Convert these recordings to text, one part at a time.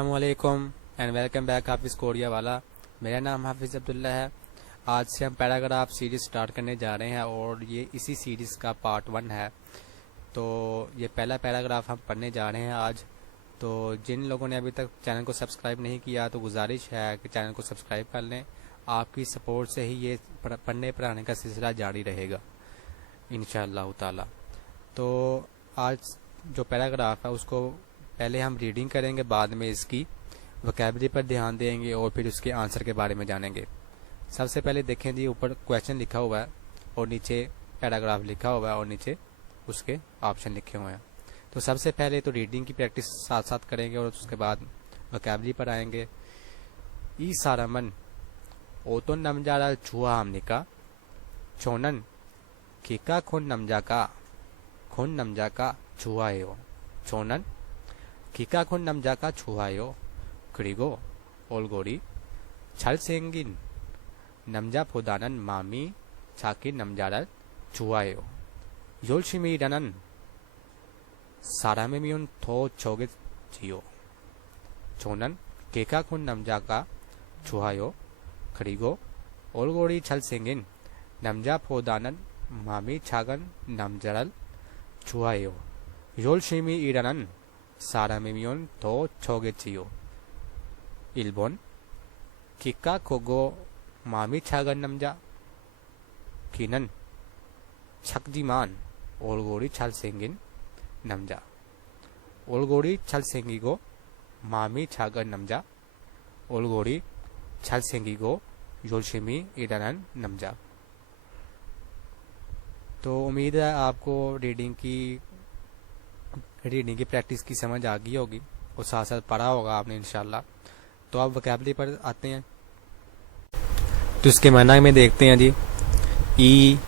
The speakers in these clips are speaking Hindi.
अस्सलामुअलैकुम एंड वेलकम बैक हाफिज़ कोरिया वाला। मेरा नाम हाफिज़ अब्दुल्ला है। आज से हम पैराग्राफ सीरीज़ स्टार्ट करने जा रहे हैं और ये इसी सीरीज़ का पार्ट 1 है। तो ये पहला पैराग्राफ हम पढ़ने जा रहे हैं आज। तो जिन लोगों ने अभी तक चैनल को सब्सक्राइब नहीं किया तो गुजारिश है कि चैनल को सब्सक्राइब कर लें। आपकी सपोर्ट से ही ये पढ़ने पढ़ाने का सिलसिला जारी रहेगा इंशाअल्लाह ताला। तो आज जो पैराग्राफ है उसको पहले हम रीडिंग करेंगे, बाद में इसकी वोकैबुलरी पर ध्यान देंगे और फिर उसके आंसर के बारे में जानेंगे। सबसे पहले देखें जी, ऊपर क्वेश्चन लिखा हुआ है और नीचे पैराग्राफ लिखा हुआ है और नीचे उसके ऑप्शन लिखे हुए हैं। तो सबसे पहले तो रीडिंग की प्रैक्टिस साथ साथ करेंगे और उसके बाद वोकैबुलरी पर आएंगे। ई सारामन ओतो नमजारा छुआ हमनिका चोनन किका खुन नमजाका छुआयो चोनन किका खुन नमजाका छुआयो 그리고 올고리 잘생긴 남자보다는 마음이 작은 남자를 좋아해요. 열심히 일하는 사람이면 더 좋겠지요. 저는 키가 큰 남자가 좋아요. 그리고 얼굴이 잘생긴 남자보다는 마음이 작은 남자를 좋아해요. 열심히 일하는 사람이면 더 좋겠지요. 1번 키가 크고 마음이 작은 남자. 키는 작지만 얼굴이 잘생긴 남자. 얼굴이 잘생기고 마음이 작은 남자. 얼굴이 잘생기고 열심히 일하는 남자। तो उम्मीद है आपको रीडिंग की प्रैक्टिस की समझ आ गई होगी और साथ साथ पढ़ा होगा आपने इंशाल्लाह। तो आप वोकैबुलरी पर आते हैं तो इसके मायने में देखते हैं जी। ई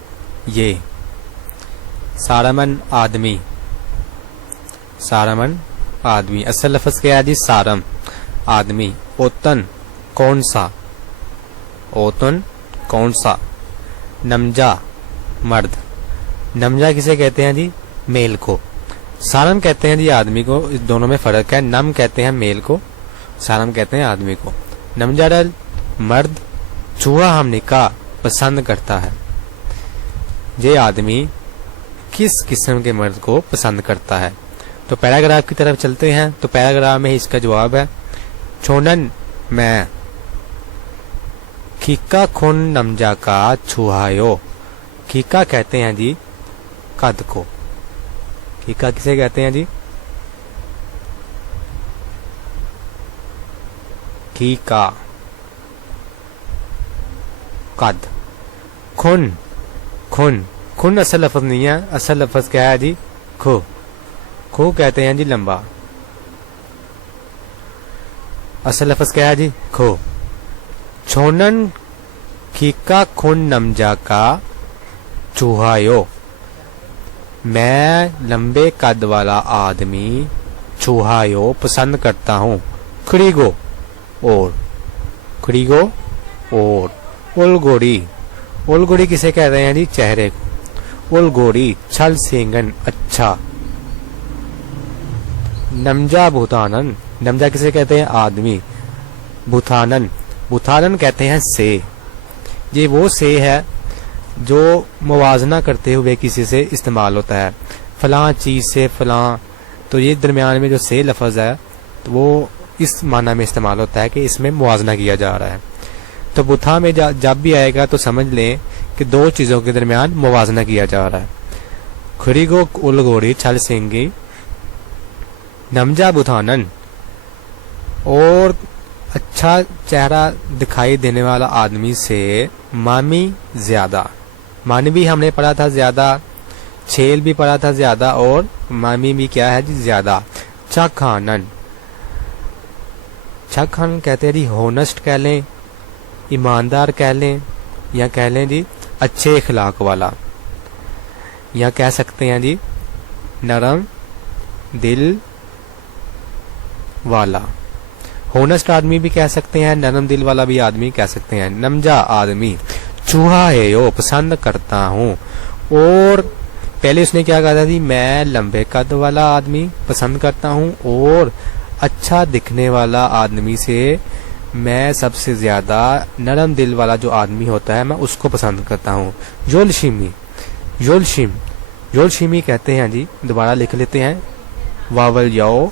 ये सारमन आदमी, सारमन आदमी असल लफ्ज़ क्या है जी? सारम आदमी। ओतन कौन सा, ओतन कौन सा। नमजा मर्द, नमजा किसे कहते हैं जी? मेल को। सारम कहते हैं जी आदमी को, इस दोनों में फर्क है। नम कहते हैं मेल को, सारम कहते हैं आदमी को। नमजारल मर्द चूहा हमने का पसंद करता है। ये आदमी किस किस्म के मर्द को पसंद करता है। तो पैराग्राफ की तरफ चलते हैं। तो पैराग्राफ में इसका जवाब है छोनन मैं खीका खुन नमजा का छुहायो। खीका कहते हैं जी कद को। खीका किसे कहते हैं जी? खीका कद। खुन खुन खुन असल लफ्ज नहीं है, असल लफ्ज क्या है जी? खो। खो कहते हैं जी लंबा। असल लफ्ज क्या है जी? खो। छोनन खीका खुन नमजा का चूहायो। मैं लंबे कद वाला आदमी चूहायो पसंद करता हूँ। खड़ीगो और, खड़ीगो और। ओलगोड़ी, ओलगोड़ी किसे कहते हैं जी? चेहरे को। ओलगोड़ी छल सेंगन अच्छा। नमजा भूतानन, नमजा किसे कहते हैं? आदमी। भूतानन, भूतानन कहते हैं से। ये वो से है जो मुवाजना करते हुए किसी से इस्तेमाल होता है। फलां चीज़ से फलां, तो ये दरमियान में जो से लफ्ज़ है तो वो इस माना में इस्तेमाल होता है कि इसमें मुवाजना किया जा रहा है। तो बुथा में जब भी आएगा तो समझ लें कि दो चीज़ों के दरमियान मुवाजना किया जा रहा है। खुरीगो उलगोड़ी छल सिंगी नमजा बुथानन, और अच्छा चेहरा दिखाई देने वाला आदमी से मामी ज्यादा। मानी भी हमने पढ़ा था ज्यादा, छेल भी पढ़ा था ज्यादा, और मामी भी क्या है जी? ज्यादा। चखानन, चखान कहते हैं जी होनेस्ट कह लें, ईमानदार कह लें, या कह लें जी अच्छे इखलाक वाला, या कह सकते हैं जी नरम दिल वाला। होनेस्ट आदमी भी कह सकते हैं, नरम दिल वाला भी आदमी कह सकते हैं। नमजा आदमी चूहा है यो पसंद करता हूँ। और पहले उसने क्या कहा था जी? मैं लंबे कद वाला आदमी पसंद करता हूँ। और अच्छा दिखने वाला आदमी से मैं सबसे ज्यादा नरम दिल वाला जो आदमी होता है मैं उसको पसंद करता हूँ। योलशिमी, योलशिम, योलशिमी कहते हैं जी, दोबारा लिख लेते हैं। वावल याओ,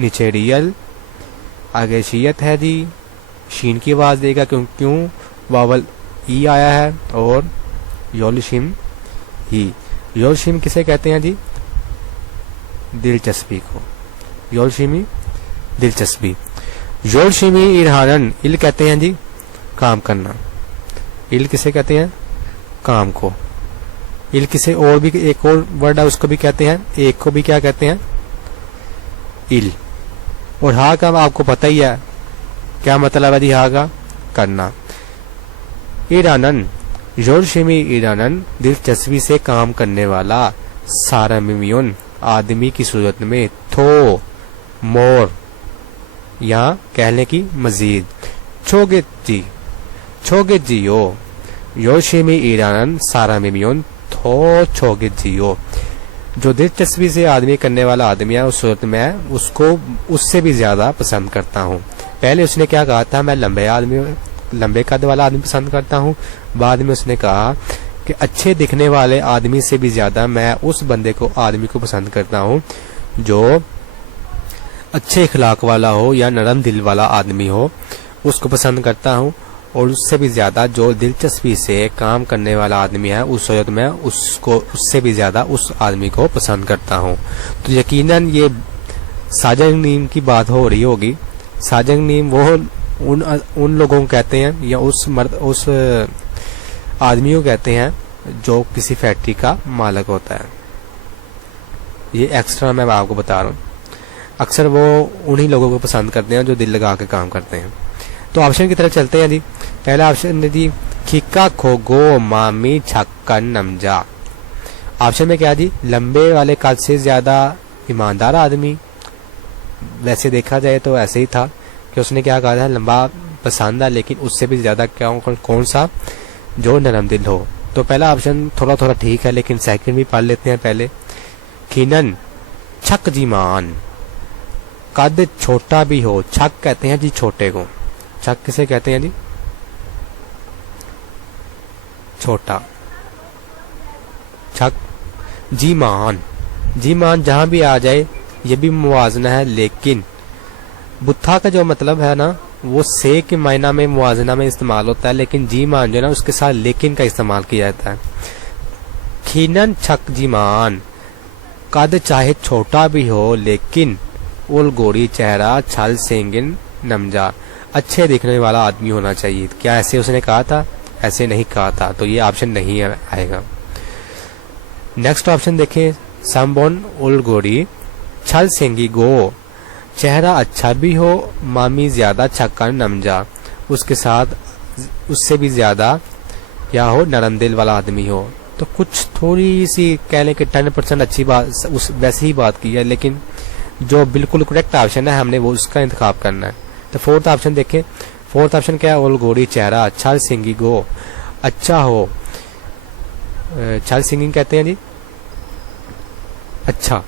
नीचे रियल, आगे शीयत है जी, शीन की आवाज देगा क्यों वावल ई आया है। और योलशिम ही, योलशिम किसे कहते हैं जी? दिलचस्पी को। योलशिमी दिलचस्पी। योलशिमी इरहानन, इल कहते हैं जी काम करना। इल किसे कहते हैं? काम को। इल किसे और भी एक और वर्ड है उसको भी कहते हैं, एक को भी क्या कहते हैं? इल। और हा का आपको पता ही है क्या मतलब है जी, हा का करना। ईरानन, योलशिमी ईरानन दिलचस्पी से काम करने वाला। सारामिमियन आदमी की सूरत में, थो मोर या कहने की मजीद। छोगेजी, छोगेजियो, योलशिमी ईरानन सारामिमियन थो छोगेजियो। जो दिलचस्पी से आदमी करने वाला आदमी है उस सूरत में उसको उससे भी ज्यादा पसंद करता हूँ। पहले उसने क्या कहा था? मैं लंबे कद वाला आदमी पसंद करता हूँ। बाद में उसने कहा कि अच्छे दिखने वाले आदमी से भी ज्यादा मैं उस बंदे को आदमी को पसंद करता हूँ जो अच्छे इखलाक वाला हो या नरम दिल वाला आदमी हो, उसको पसंद करता हूँ। और उससे भी ज्यादा जो दिलचस्पी से काम करने वाला आदमी है उस सूरत में उसको उससे भी ज्यादा उस आदमी को पसंद करता हूँ। तो यकीनन ये साजन नीम की बात हो रही होगी। साजन नीम वो उन लोगों को कहते हैं या उस आदमी को कहते हैं जो किसी फैक्ट्री का मालिक होता है। ये एक्स्ट्रा मैं आपको बता रहा हूँ। अक्सर वो उन्हीं लोगों को पसंद करते हैं जो दिल लगा के काम करते हैं। तो ऑप्शन की तरफ चलते हैं जी। पहला ऑप्शन है जी खिक्का खोगो मामी छक्कन नमजा। ऑप्शन में क्या जी? लंबे वाले कद से ज्यादा ईमानदार आदमी। वैसे देखा जाए तो ऐसे ही था कि उसने क्या कहा था, लंबा पसंद है लेकिन उससे भी ज्यादा कौन सा? जो नरम दिल हो। तो पहला ऑप्शन थोड़ा थोड़ा ठीक है लेकिन सेकंड भी पढ़ लेते हैं पहले। खीनन छक जीमान, कद छोटा भी हो। छक कहते हैं जी छोटे को। छक किसे कहते हैं जी? छोटा। छक। जीमान, जीमान जहां भी आ जाए ये भी मुवाजना है, लेकिन बुत्था का जो मतलब है ना वो से के मायना में मुवाजना में इस्तेमाल होता है, लेकिन जी मान जो है ना उसके साथ लेकिन का इस्तेमाल किया जाता है। खीनन छक जीमान, कद चाहे छोटा भी हो लेकिन उल गोरी चेहरा छल सेंगिन नमजा, अच्छे दिखने वाला आदमी होना चाहिए। क्या ऐसे उसने कहा था? ऐसे नहीं कहा था, तो ये ऑप्शन नहीं आएगा। नेक्स्ट ऑप्शन देखें। संबोन उल गोरी छल सेंगी गो, चेहरा अच्छा भी हो मामी ज्यादा छक्का नमजा, उसके साथ उससे भी ज्यादा या हो नरम दिल वाला आदमी हो। तो कुछ थोड़ी सी कह लें कि 10% अच्छी बात उस वैसे ही बात की है, लेकिन जो बिल्कुल करेक्ट ऑप्शन है हमने वो उसका इंतखाब करना है। तो फोर्थ ऑप्शन देखें। फोर्थ ऑप्शन क्या है? ओल गोरी चेहरा छल सिंगी गो, अच्छा हो। छल सिंगिंग कहते हैं जी अच्छा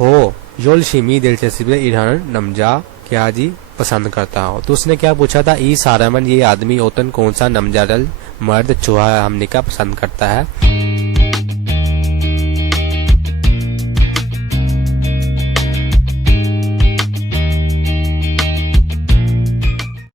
हो। योलशिमी दिलचस्पी ईरान नमजा क्या जी पसंद करता हो। तो उसने क्या पूछा था? ई सारामन ये आदमी ओतन कौन सा नमजारल मर्द चूहा हमने का पसंद करता है।